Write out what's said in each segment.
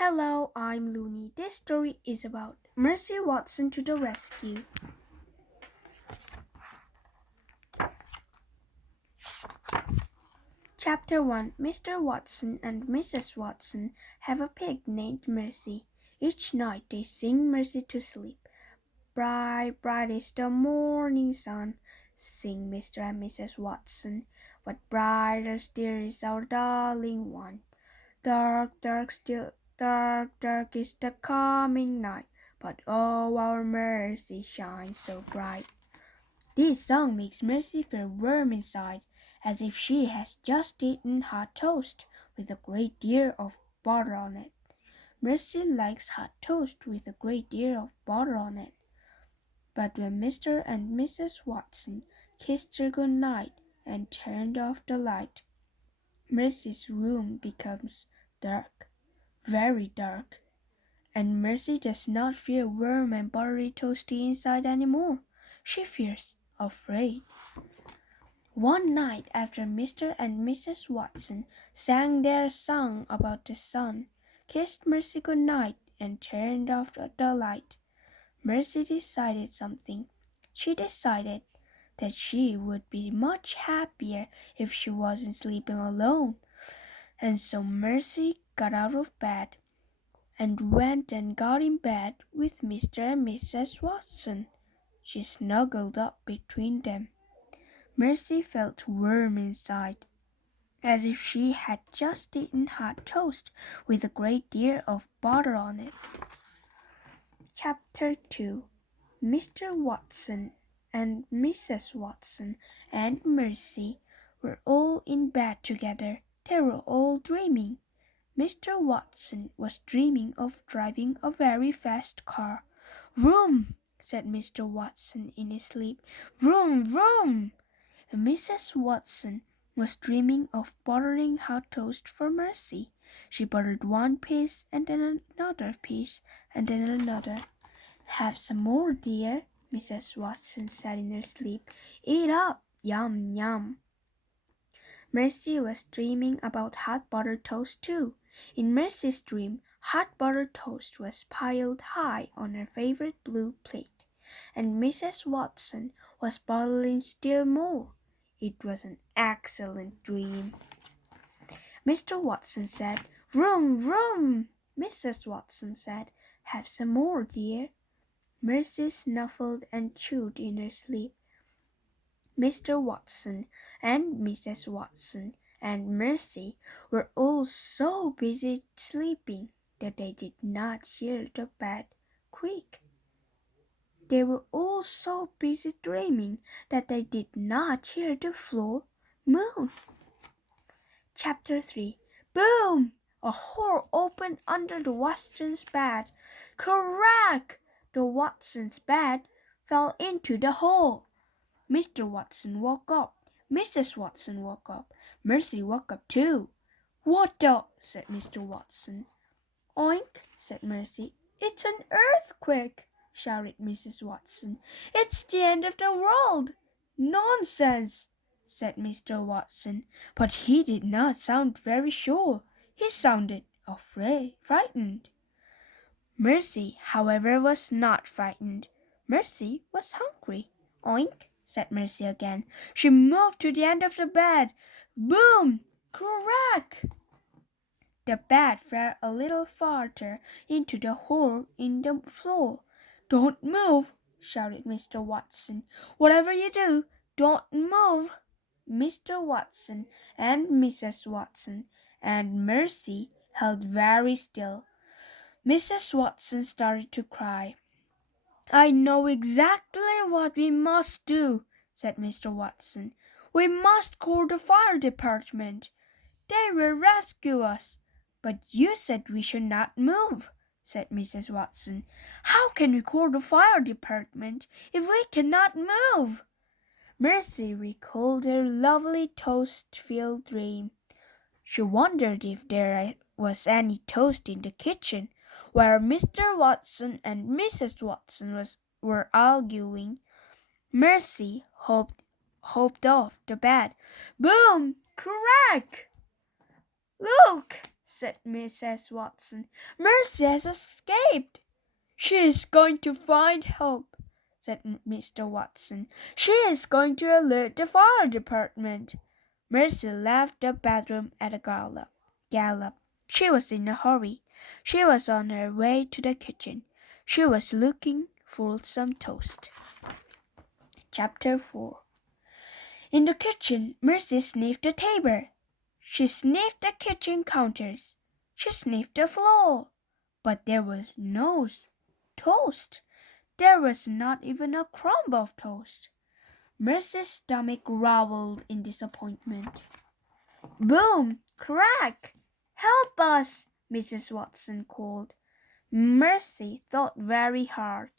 Hello, I'm Looney. This story is about Mercy Watson to the rescue. Chapter 1. Mr. Watson and Mrs. Watson have a pig named Mercy. Each night they sing Mercy to sleep. Bright, bright is the morning sun, sing Mr. and Mrs. Watson. But brighter still is our darling one. Dark, dark still, dark is the coming night, but oh, our Mercy shines so bright. This song makes Mercy feel warm inside, as if she has just eaten hot toast with a great deal of butter on it. Mercy likes hot toast with a great deal of butter on it. But when Mr. and Mrs. Watson kissed her good night and turned off the light, Mercy's room becomes dark, very dark, and Mercy does not feel warm and buttery toasty inside anymore. She feels afraid. One night after Mr. and Mrs. Watson sang their song about the sun, kissed Mercy good night, and turned off the light, Mercy decided something. She decided that she would be much happier if she wasn't sleeping alone. And so Mercy got out of bed and went and got in bed with Mr. and Mrs. Watson. She snuggled up between them. Mercy felt warm inside, as if she had just eaten hot toast with a great deal of butter on it. Chapter 2. Mr. Watson and Mrs. Watson and Mercy were all in bed together. They were all dreaming. Mr. Watson was dreaming of driving a very fast car. "Vroom," said Mr. Watson in his sleep. "Vroom, vroom." And Mrs. Watson was dreaming of buttering hot toast for Mercy. She buttered one piece and then another piece and then another. "Have some more, dear," Mrs. Watson said in her sleep. "Eat up, yum, yum." Mercy was dreaming about hot buttered toast too. In Mercy's dream, hot buttered toast was piled high on her favorite blue plate, and Mrs. Watson was bottling still more. It was an excellent dream. Mr. Watson said, "Vroom, vroom." Mrs. Watson said, "Have some more, dear." Mercy snuffled and chewed in her sleep. Mr. Watson and Mrs. Watson and Mercy were all so busy sleeping that they did not hear the bed creak. They were all so busy dreaming that they did not hear the floor move. Chapter 3. Boom! A hole opened under the Watsons' bed. Crack! The Watsons' bed fell into the hole. Mr. Watson woke up. Mrs. Watson woke up. Mercy woke up too. "What the?" said Mr. Watson. "Oink," said Mercy. "It's an earthquake," shouted Mrs. Watson. "It's the end of the world." "Nonsense," said Mr. Watson, but he did not sound very sure. He sounded frightened. Mercy, however, was not frightened. Mercy was hungry. "Oink," said Mercy again. She moved to the end of the bed. Boom! Crack! The bed fell a little farther into the hole in the floor. "Don't move," shouted Mr. Watson. "Whatever you do, don't move." Mr. Watson and Mrs. Watson and Mercy held very still. Mrs. Watson started to cry. "I know exactly what we must do," said Mr. Watson. "We must call the fire department. They will rescue us." "But you said we should not move," said Mrs. Watson. "How can we call the fire department if we cannot move?" Mercy recalled her lovely toast-filled dream. She wondered if there was any toast in the kitchen. While Mr. Watson and Mrs. Watson were arguing, Mercy hopped off the bed. Boom! Crack! "Look!" said Mrs. Watson. "Mercy has escaped." "She is going to find help," said Mr. Watson. "She is going to alert the fire department." Mercy left the bedroom at a gallop. She was in a hurry. She was on her way to the kitchen. She was looking for some toast. Chapter 4. In the kitchen, Mercy sniffed the table. She sniffed the kitchen counters. She sniffed the floor. But there was no toast. There was not even a crumb of toast. Mercy's stomach growled in disappointment. Boom! Crack! "Help us!" Mrs. Watson called. Mercy thought very hard.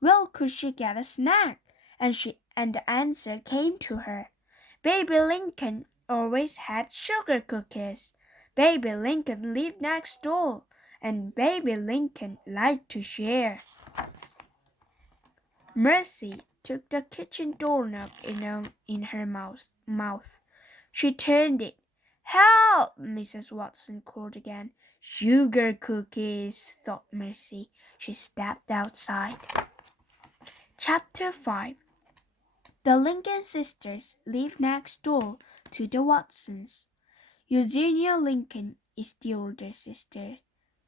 Well, could she get a snack? And the answer came to her. Baby Lincoln always had sugar cookies. Baby Lincoln lived next door, and Baby Lincoln liked to share. Mercy took the kitchen doorknob in her mouth. She turned it. "Help!" Mrs. Watson called again. "Sugar cookies," thought Mercy. She stepped outside. Chapter 5. The Lincoln sisters live next door to the Watsons. Eugenia Lincoln is the older sister.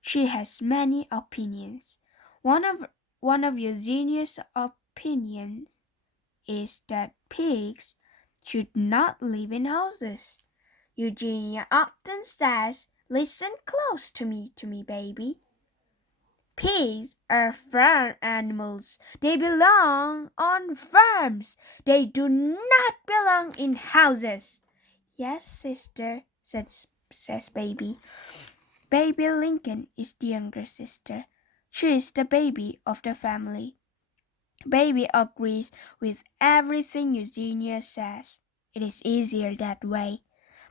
She has many opinions. One of Eugenia's opinions is that pigs should not live in houses. Eugenia often says, "Listen close to me, baby. Pigs are farm animals. They belong on farms. They do not belong in houses." "Yes, sister," says Baby. Baby Lincoln is the younger sister. She is the baby of the family. Baby agrees with everything Eugenia says. It is easier that way.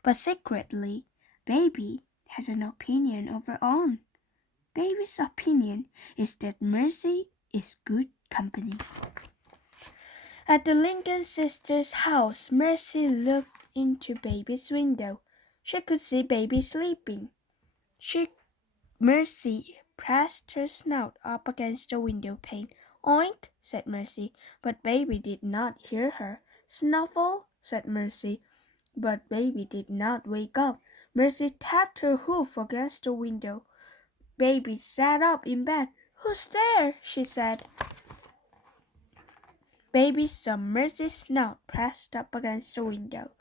But secretly, Baby has an opinion of her own. Baby's opinion is that Mercy is good company. At the Lincoln sisters' house, Mercy looked into Baby's window. She could see Baby sleeping. Mercy pressed her snout up against the window pane. "Oink," said Mercy, but Baby did not hear her. "Snuffle," said Mercy, but Baby did not wake up. Mercy tapped her hoof against the window. Baby sat up in bed. "Who's there?" she said. Baby saw Mercy's snout pressed up against the window.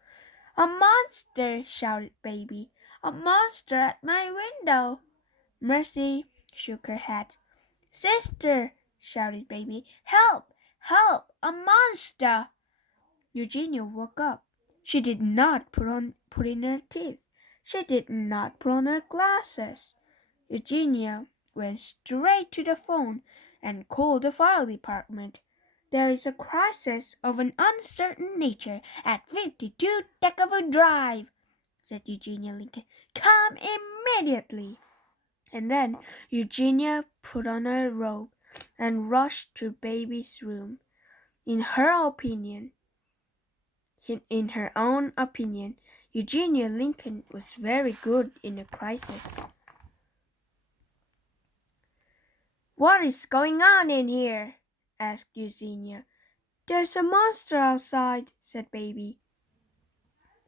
"A monster!" shouted Baby. "A monster at my window!" Mercy shook her head. "Sister!" shouted Baby. "Help! Help! A monster!" Eugenia woke up. She did not put in her teeth. She did not put on her glasses. Eugenia went straight to the phone and called the fire department. "There is a crisis of an uncertain nature at 52 Deckerwood Drive," said Eugenia Lincoln. "Come immediately." And then Eugenia put on her robe and rushed to Baby's room. In her own opinion, Eugenia Lincoln was very good in a crisis. "What is going on in here?" asked Eugenia. "There's a monster outside," said Baby.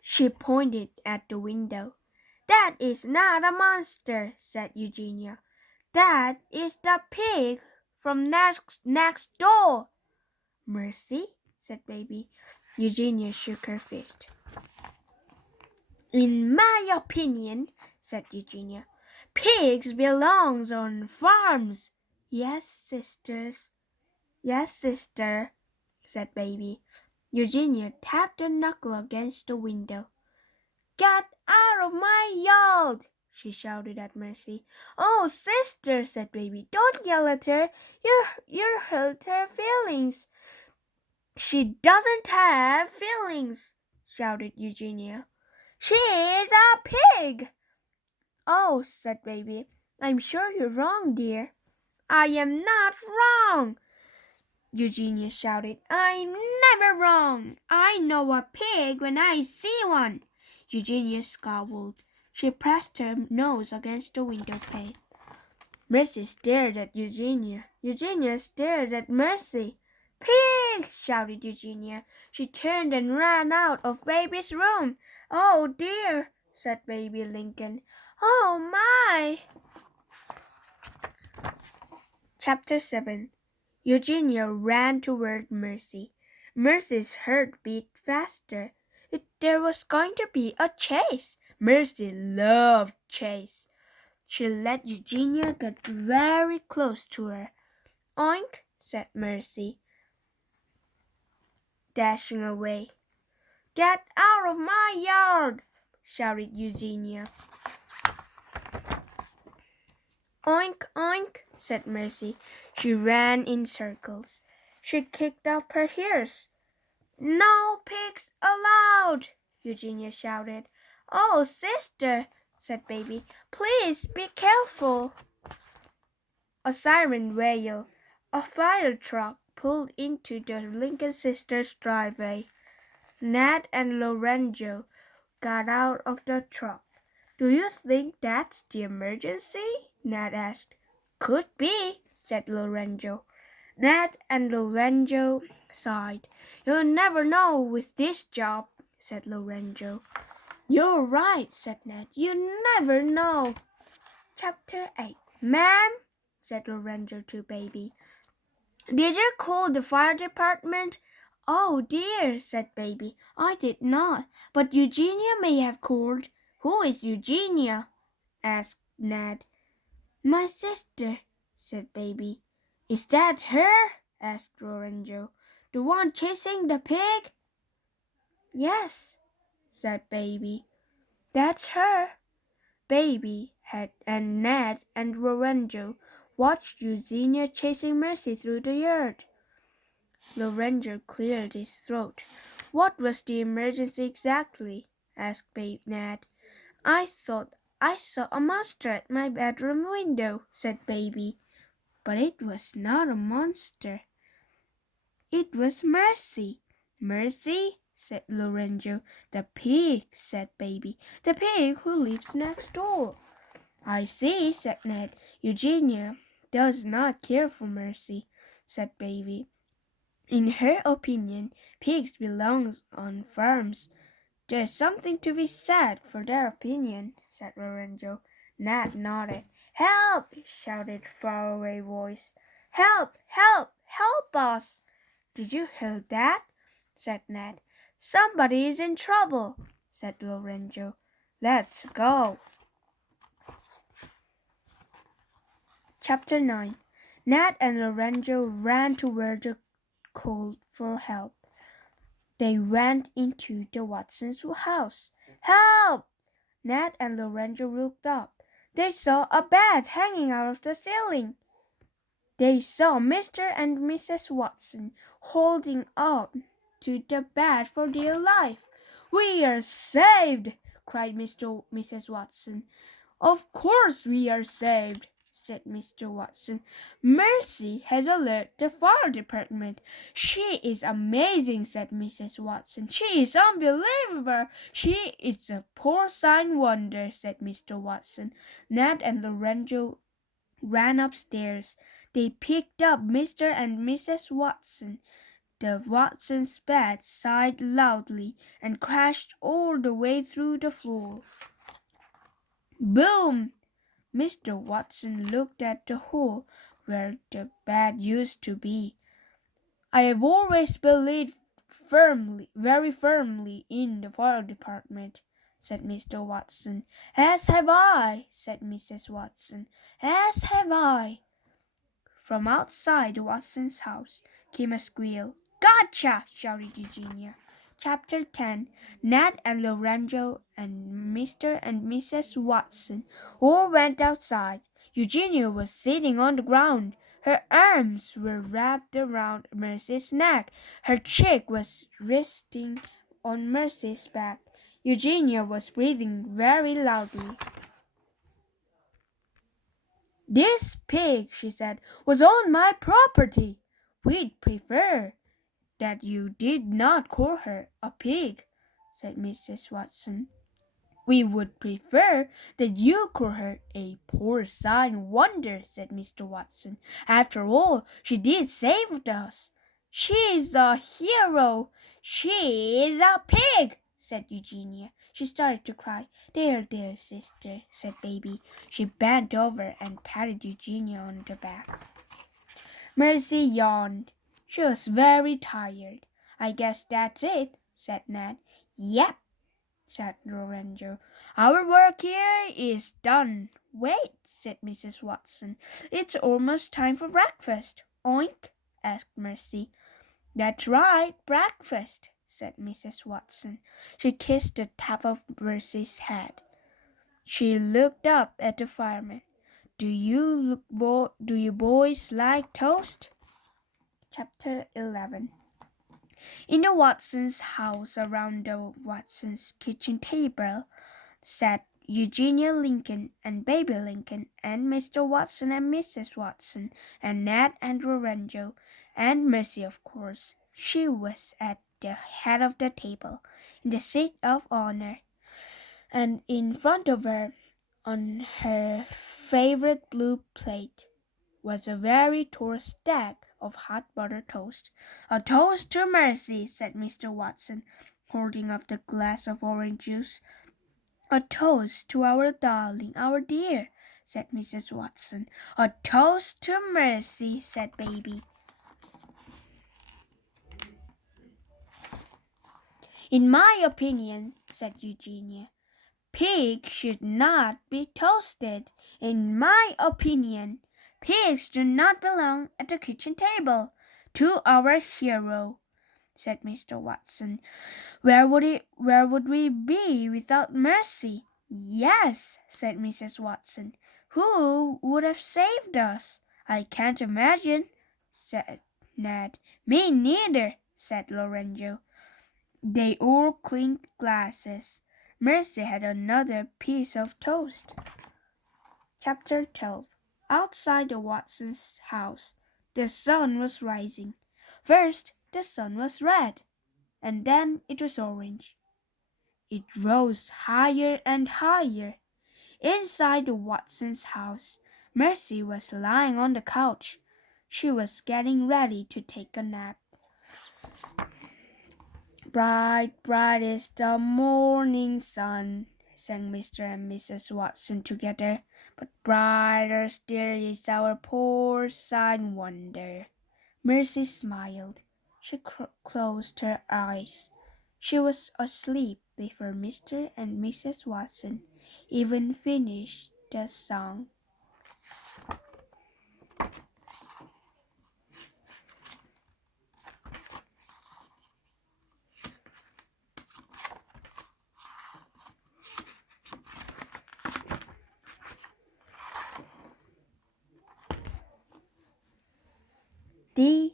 She pointed at the window. "That is not a monster," said Eugenia. "That is the pig from next door." "Mercy," said Baby. Eugenia shook her fist. "In my opinion," said Eugenia, "pigs belong on farms." Yes, sister," said Baby. Eugenia tapped a knuckle against the window. "Get out of my yard!" she shouted at Mercy. "Oh, sister," said Baby, "don't yell at her. You'll hurt her feelings." "She doesn't have feelings," shouted Eugenia. "She is a pig." "Oh," said Baby, "I'm sure you're wrong, dear." "I am not wrong," Eugenia shouted. "I'm never wrong. I know a pig when I see one." Eugenia scowled. She pressed her nose against the window pane. Mercy stared at Eugenia. Eugenia stared at Mercy. "Pig!" shouted Eugenia. She turned and ran out of Baby's room. "Oh dear," said Baby Lincoln. "Oh my!" Chapter 7. Eugenia ran toward Mercy. Mercy's heart beat faster. There was going to be a chase. Mercy loved chase. She let Eugenia get very close to her. "Oink," said Mercy, dashing away. "Get out of my yard!" shouted Eugenia. "Oink, oink," said Mercy. She ran in circles. She kicked up her heels. "No pigs allowed!" Eugenia shouted. "Oh, sister," said Baby, "please be careful." A siren wailed. A fire truck pulled into the Lincoln sisters' driveway. Ned and Lorenzo got out of the truck. "Do you think that's the emergency?" Ned asked. "Could be," said Lorenzo. Ned and Lorenzo sighed. "You'll never know with this job," said Lorenzo. "You're right," said Ned. "You never know." Chapter 8. "Ma'am," said Lorenzo to Baby, "did you call the fire department?" "Oh dear," said Baby, "I did not, but Eugenia may have called." "Who is Eugenia?" asked Ned. "My sister," said Baby. "Is that her?" asked Lorenzo. "The one chasing the pig?" "Yes," said Baby. "That's her." Baby and Ned and Lorenzo watched Eugenia chasing Mercy through the yard. Lorenzo cleared his throat. "What was the emergency exactly?" asked Ned. "I thought I saw a monster at my bedroom window," said Baby. "But it was not a monster. It was Mercy." "Mercy?" said Lorenzo. "The pig," said Baby. "The pig who lives next door." "I see," said Ned. "Eugenia does not care for Mercy," said Baby. "In her opinion, pigs belong on farms." "There's something to be said for their opinion," said Lorenzo. Ned nodded. "Help!" shouted a faraway voice. "Help! Help! Help us!" "Did you hear that?" said Ned. "Somebody is in trouble," said Lorenzo. "Let's go." Chapter 9. Ned and Lorenzo ran toward the call for help. They went into the Watsons' house. "Help!" Ned and Lorenzo looked up. They saw a bed hanging out of the ceiling. They saw Mr. and Mrs. Watson holding on to the bed for dear life. "We are saved!" cried Mrs. Watson. "Of course we are saved," said Mr. Watson. "Mercy has alerted the fire department." "She is amazing," said Mrs. Watson. "She is unbelievable." "She is a porcine wonder," said Mr. Watson. Ned and Lorenzo ran upstairs. They picked up Mr. and Mrs. Watson. The Watsons' bed sighed loudly and crashed all the way through the floor. Boom! Mr. Watson looked at the hole where the bed used to be. "I have always believed very firmly in the fire department," said Mr. Watson. "As have I," said Mrs. Watson. "As have I." From outside the Watsons' house came a squeal. "Gotcha!" shouted Eugenia. Chapter 10. Ned and Lorenzo and Mr. and Mrs. Watson all went outside. Eugenia was sitting on the ground. Her arms were wrapped around Mercy's neck. Her cheek was resting on Mercy's back. Eugenia was breathing very loudly. "This pig," she said, "was on my property. We'd prefer that you did not call her a pig," said Mrs. Watson. We would prefer that you call her a porcine wonder, said Mr. Watson. After all, she did save us. She is a hero. She is a pig, said Eugenia. She started to cry. There, dear sister, said Baby. She bent over and patted Eugenia on the back. Mercy yawned. She was very tired. I guess that's it, said Ned. Yep, said Lorenzo. Our work here is done. Wait, said Mrs. Watson. It's almost time for breakfast. Oink, asked Mercy. That's right, breakfast, said Mrs. Watson. She kissed the top of Mercy's head. She looked up at the fireman. Do you boys like toast? Chapter 11. In the Watsons' house, around the Watsons' kitchen table, sat Eugenia Lincoln and Baby Lincoln and Mr. Watson and Mrs. Watson and Ned and Lorenzo and Mercy, of course. She was at the head of the table, in the seat of honor, and in front of her, on her favorite blue plate, was a very tall stack of hot buttered toast. A toast to Mercy, said Mr. Watson, holding up the glass of orange juice. A toast to our darling, our dear, said Mrs. Watson. A toast to Mercy, said Baby. In my opinion, said Eugenia, pigs should not be toasted. In my opinion, pigs do not belong at the kitchen table. To our hero, said Mr. Watson. Where would we be without Mercy? Yes, said Mrs. Watson. Who would have saved us? I can't imagine, said Ned. Me neither, said Lorenzo. They all clinked glasses. Mercy had another piece of toast. Chapter 12. Outside the Watsons' house, the sun was rising. First, the sun was red, and then it was orange. It rose higher and higher. Inside the Watsons' house, Mercy was lying on the couch. She was getting ready to take a nap. Bright, bright is the morning sun, sang Mr. and Mrs. Watson together. But brighter still is our porcine wonder. Mercy smiled. She closed her eyes. She was asleep before Mr. and Mrs. Watson even finished the song. The